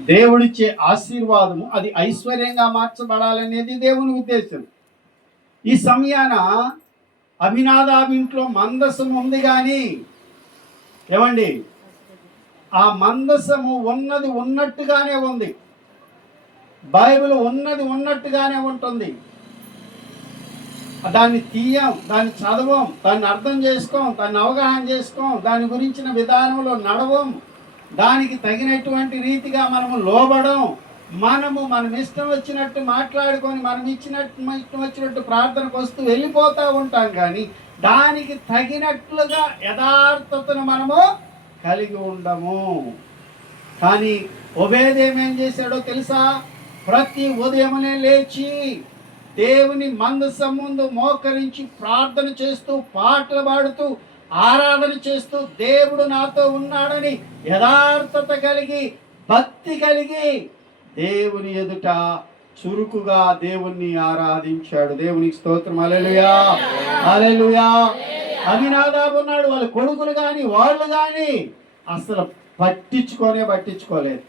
దేవుడిచ్చే ఆశీర్వాదము అది ఐశ్వర్యంగా మార్చబడాలనేది దేవుని ఉద్దేశం. ఈ సమయాన అభినాదాబ్ ఇంట్లో మందసం ఉంది కానీ ఏమండి? ఆ మందసము ఉన్నది ఉన్నట్టుగానే ఉంది. బైబిల్ ఉన్నది ఉన్నట్టుగానే ఉంటుంది. దాన్ని తీయం దాన్ని చదవం దాన్ని అర్థం చేసుకోం దాన్ని అవగాహన చేసుకోం దాని గురించిన విధానంలో నడవం. దానికి తగినటువంటి రీతిగా మనము లోబడం మనము మనం ఇష్టం వచ్చినట్టు మాట్లాడుకొని మనం ఇచ్చినట్టు ఇష్టం వచ్చినట్టు ప్రార్థనకు వస్తూ వెళ్ళిపోతూ ఉంటాం కానీ దానికి తగినట్లుగా యథార్థతను మనము కలిగి ఉండము. కానీ ఒబేదేం ఏం చేశాడో తెలుసా? ప్రతి ఉదయమునే లేచి దేవుని మందసం ముందు మోకరించి ప్రార్థన చేస్తూ పాటలు పాడుతూ ఆరాధన చేస్తూ దేవుడు నాతో ఉన్నాడని యథార్థత కలిగి భక్తి కలిగి దేవుని ఎదుట చురుకుగా దేవుణ్ణి ఆరాధించాడు. దేవునికి స్తోత్రం. అలెలుయా అలెలుయా అభినాదాబు ఉన్నాడు. వాళ్ళ కొడుకులు కానీ వాళ్ళు కానీ అసలు పట్టించుకోనే పట్టించుకోలేదు.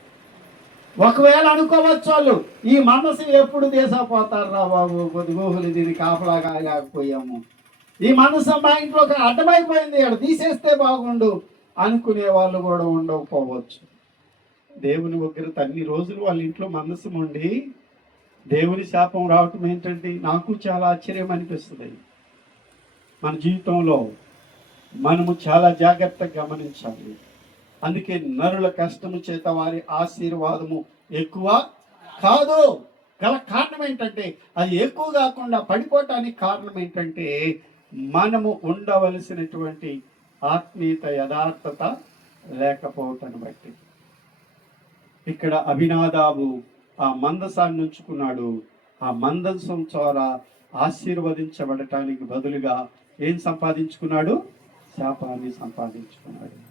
ఒకవేళ అనుకోవచ్చు వాళ్ళు ఈ మనసు ఎప్పుడు దేశపోతారు రా బాబు? కొద్ది గోహులు దీన్ని కాపలాగా లేకపోయాము ఈ మనసు మా ఇంట్లో ఒక అడ్డమైపోయింది అక్కడ తీసేస్తే బాగుండు అనుకునే వాళ్ళు కూడా ఉండకపోవచ్చు. దేవుని ఉగ్రత అన్ని రోజులు వాళ్ళ ఇంట్లో మనసు ఉండి దేవుని శాపం రావటం ఏంటంటే నాకు చాలా ఆశ్చర్యం అనిపిస్తుంది. మన జీవితంలో మనము చాలా జాగ్రత్తగా గమనించాలి. అందుకే నరుల కష్టము చేత వారి ఆశీర్వాదము ఎక్కువ కాదు. గల కారణం ఏంటంటే అది ఎక్కువ కాకుండా పడిపోవటానికి కారణం ఏంటంటే మనము ఉండవలసినటువంటి ఆత్మీయత యథార్థత లేకపోవటాన్ని బట్టి. ఇక్కడ అభినాదాబు ఆ మందసాన్ని ఉంచుకున్నాడు. ఆ మందసం చోర ఆశీర్వదించబడటానికి బదులుగా ఏం సంపాదించుకున్నాడు? శాపాన్ని సంపాదించుకున్నాడు.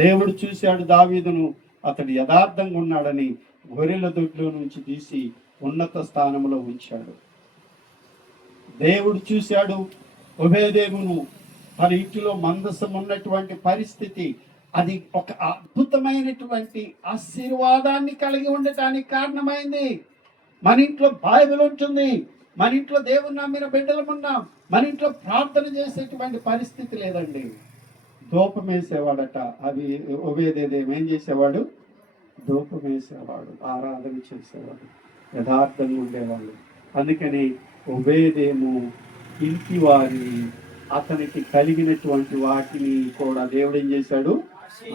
దేవుడు చూశాడు దావీదును. అతడు యథార్థంగా ఉన్నాడని గొర్రెల దొడ్లో నుంచి తీసి ఉన్నత స్థానంలో ఉంచాడు. దేవుడు చూశాడు ఉభయదేవును తన ఇంటిలో మందసం ఉన్నటువంటి పరిస్థితి అది ఒక అద్భుతమైనటువంటి ఆశీర్వాదాన్ని కలిగి ఉండటానికి కారణమైంది. మన ఇంట్లో బైబిల్ ఉంటుంది మన ఇంట్లో దేవుని నమ్మిన బిడ్డలం ఉన్నాం మన ఇంట్లో ప్రార్థన చేసేటువంటి పరిస్థితి లేదండి. ధూపం వేసేవాడట అవి ఉభయదేదేం ఏం చేసేవాడు? ధూపం వేసేవాడు ఆరాధన చేసేవాడు యథార్థంగా ఉండేవాడు. అందుకని ఉభయదేము ఇంటి వారిని అతనికి కలిగినటువంటి వాటిని కూడా దేవుడు ఏం చేశాడు?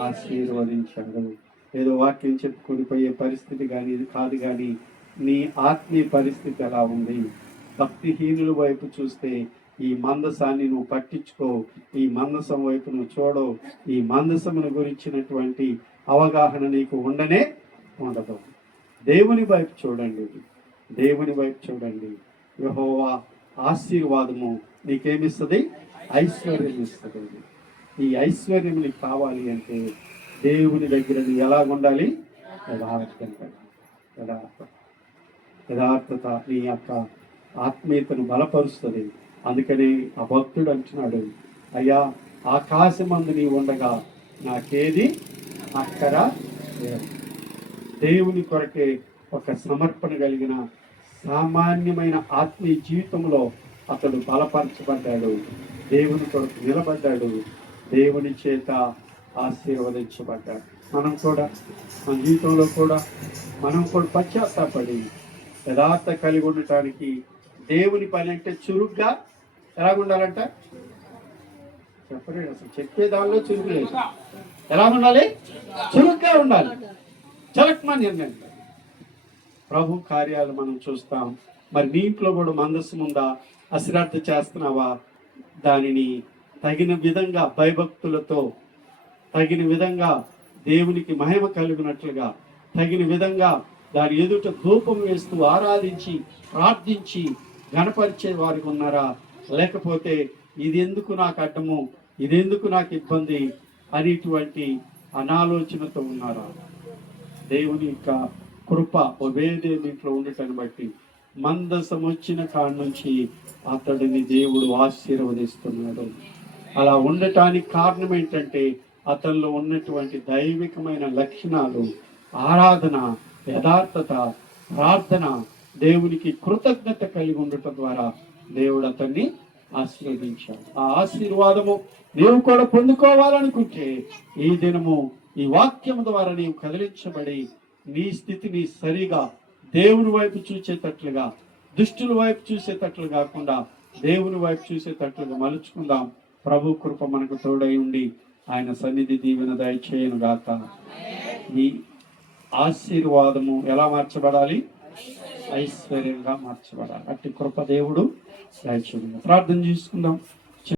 ఆశీర్వదించాడు. ఏదో వాక్యం చెప్పుకొనిపోయే పరిస్థితి కానీ ఇది కాదు కానీ నీ ఆత్మీయ పరిస్థితి ఎలా ఉంది. భక్తిహీనుల వైపు చూస్తే ఈ మందసాన్ని నువ్వు పట్టించుకో ఈ మందసం వైపు నువ్వు చూడవు ఈ మందసమును గురించినటువంటి అవగాహన నీకు ఉండనే ఉండదు. దేవుని వైపు చూడండి. దేవుని వైపు చూడండి. యహోవా ఆశీర్వాదము నీకేమిస్తుంది? ఐశ్వర్యం ఇస్తుంది ఈ ఐశ్వర్యం నీకు కావాలి అంటే దేవుని దగ్గర నువ్వు ఎలా ఉండాలి యథార్థంగా. యథార్థత యథార్థత నీ యొక్క ఆత్మీయతను బలపరుస్తుంది. అందుకని ఆ భక్తుడు అంటున్నాడు అయ్యా ఆకాశమందు నీ ఉండగా నాకేది అక్కడ దేవుని కొరకే ఒక సమర్పణ కలిగిన సామాన్యమైన ఆత్మీయ జీవితంలో అతడు బలపరచబడ్డాడు. దేవుని కొరకు నిలబడ్డాడు. దేవుని చేత ఆశీర్వదించబడ్డాడు. మనం కూడా మన జీవితంలో కూడా మనం కూడా పశ్చాత్తాపడి యథార్థ కలిగి ఉండటానికి దేవుని పని అంటే చురుగ్గా ఎలా ఉండాలంట? చెప్పలేదు అసలు. చెప్పే దానిలో చురుకు లేదు. ఎలా ఉండాలి? చురుగ్గా ఉండాలి. చలక్మా నిర్ణయం. ప్రభు కార్యాలు మనం చూస్తాం. మరి నీట్లో ఇంట్లో కూడా మందస్సు ఉందా అశ్రద్ధ చేస్తున్నావా? దానిని తగిన విధంగా భయభక్తులతో తగిన విధంగా దేవునికి మహిమ కలిగినట్లుగా తగిన విధంగా దాని ఎదుట ధూపం వేస్తూ ఆరాధించి ప్రార్థించి గణపరిచే వారికి ఉన్నారా? లేకపోతే ఇది ఎందుకు నాకు అడ్డము? ఇదెందుకు నాకు ఇబ్బంది? అనేటువంటి అనాలోచనతో ఉన్నారా? దేవుని యొక్క కృప ఒబేదే ఇంట్లో ఉండటాన్ని బట్టి మందసం వచ్చిన కాడ నుంచి అతడిని దేవుడు ఆశీర్వదిస్తున్నాడు. అలా ఉండటానికి కారణం ఏంటంటే అతనిలో ఉన్నటువంటి దైవికమైన లక్షణాలు ఆరాధన యథార్థత ప్రార్థన దేవునికి కృతజ్ఞత కలిగి ఉండటం ద్వారా దేవుడు అతన్ని ఆశీర్వదించాడు. ఆ ఆశీర్వాదము నీవు కూడా పొందుకోవాలనుకుంటే ఈ దినము ఈ వాక్యం ద్వారా నీవు కదిలించబడి నీ స్థితిని సరిగా దేవుని వైపు చూసేటట్లుగా దుష్టుల వైపు చూసేటట్లు కాకుండా దేవుని వైపు చూసేటట్లుగా మలుచుకుందాం. ప్రభు కృప మనకు తోడై ఉండి ఆయన సన్నిధి దీవెన దయచేయను గాక. ఈ ఆశీర్వాదము ఎలా మార్చబడాలి? ఐశ్వర్యంగా మార్చబడాలి. అట్టి కృప దేవుడు దయచేయను. ప్రార్థన చేసుకుందాం.